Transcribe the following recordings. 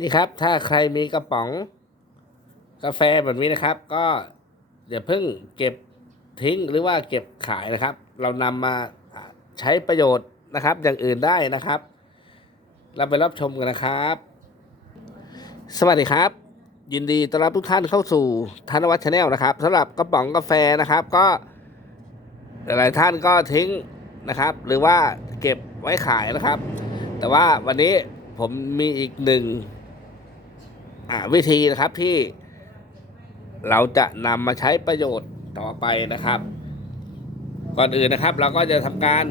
นี่ครับ ถ้าใครมีกระป๋องกาแฟแบบนี้นะครับ ก็อย่าเพิ่งเก็บทิ้งหรือว่าเก็บขายนะครับ เรานำมาใช้ประโยชน์นะครับ อย่างอื่นได้นะครับ เราไปรับชมกันนะครับ สวัสดีครับ ยินดีต้อนรับทุกท่านเข้าสู่ธนวัฒน์ชาแนลนะครับสำหรับกระป๋องกาแฟนะครับ ก็หลายท่านก็ทิ้งนะครับ หรือว่าเก็บไว้ขายนะครับ แต่ว่าวันนี้ผมมีอีกหนึ่ง วิธีนะครับที่เราจะนำมาใช้ประโยชน์ต่อไปนะครับ ก่อนอื่นนะครับ เราก็จะทำการ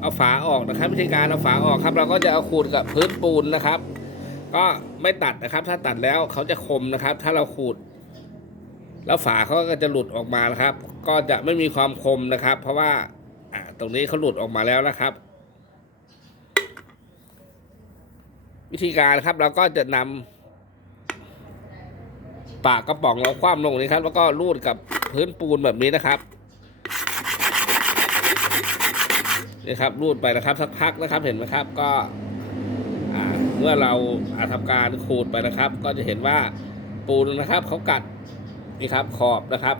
เอาฝาออกนะครับวิธีการเอาฝาออกครับ เราก็จะเอาขูดกับพื้นปูนนะครับ ก็ไม่ตัดนะครับ ถ้าตัดแล้วเขาจะคมนะครับ ถ้าเราขูด แล้วฝาเขาก็จะหลุดออกมานะครับ ก็จะไม่มีความคมนะครับ เพราะว่าอ่าตรงนี้เขาหลุดออกมาแล้วนะครับ วิธีการครับเราก็จะนำ ปากกระป๋องเราคว่ำลงนี้ครับ แล้วก็รูดกับพื้นปูนแบบนี้นะครับนี่ครับรูดไปนะครับสักพักนะครับเห็นไหมครับก็เมื่อเราอาทำการขูดไปนะครับ ก็จะเห็นว่าปูนนะครับเขากัดนี่ครับขอบนะครับ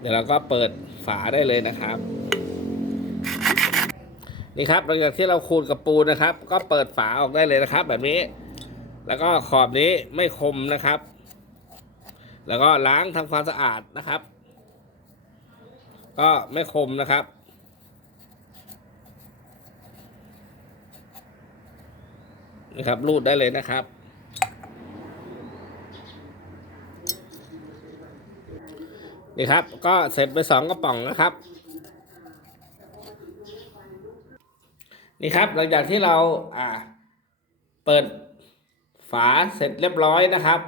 เดี๋ยวเราก็เปิดฝาได้เลยนะครับ นี่ครับหลังจากที่เราขูดกับปูนนะครับ ก็เปิดฝาออกได้เลยนะครับ แบบนี้ แล้วก็ขอบนี้ไม่คมนะครับ แล้วก็ล้างทำความสะอาดนะครับ ก็ไม่คมนะครับ นะครับรูดได้เลยนะครับ นี่ครับ ก็เสร็จไปสองกระป๋องนะครับนี่ครับหลังจากที่เราอ่าเปิดฝาเสร็จเรียบร้อยนะครับ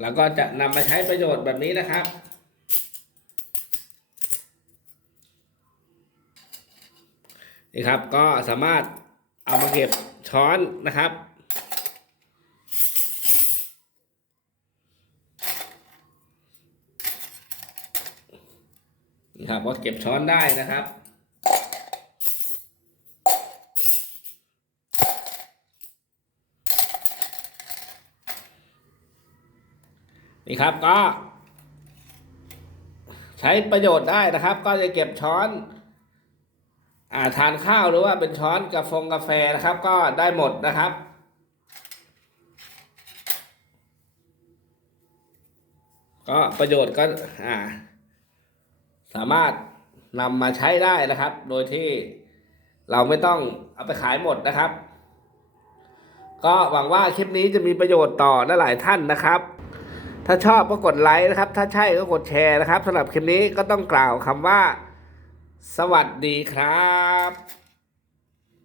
แล้วก็จะนำมาใช้ประโยชน์แบบนี้นะครับ นี่ครับก็สามารถเอามาเก็บช้อนนะครับ นี่ครับก็เก็บช้อนได้นะครับ นี่ครับก็ ใช้ประโยชน์ได้นะครับ ก็จะเก็บช้อนอ่าทานข้าวหรือว่าเป็นช้อนกาแฟกาแฟนะครับ ก็ได้หมดนะครับ ก็ประโยชน์ก็อ่า สามารถนำมาใช้ได้นะครับ โดยที่เราไม่ต้องเอาไปขายหมดนะครับ ก็หวังว่าคลิปนี้จะมีประโยชน์ต่อหลายท่านนะครับ ถ้าชอบก็กดไลค์นะครับ ถ้าใช่ก็กดแชร์นะครับสำหรับคลิปนี้ก็ต้องกล่าวคำว่า สวัสดีครับ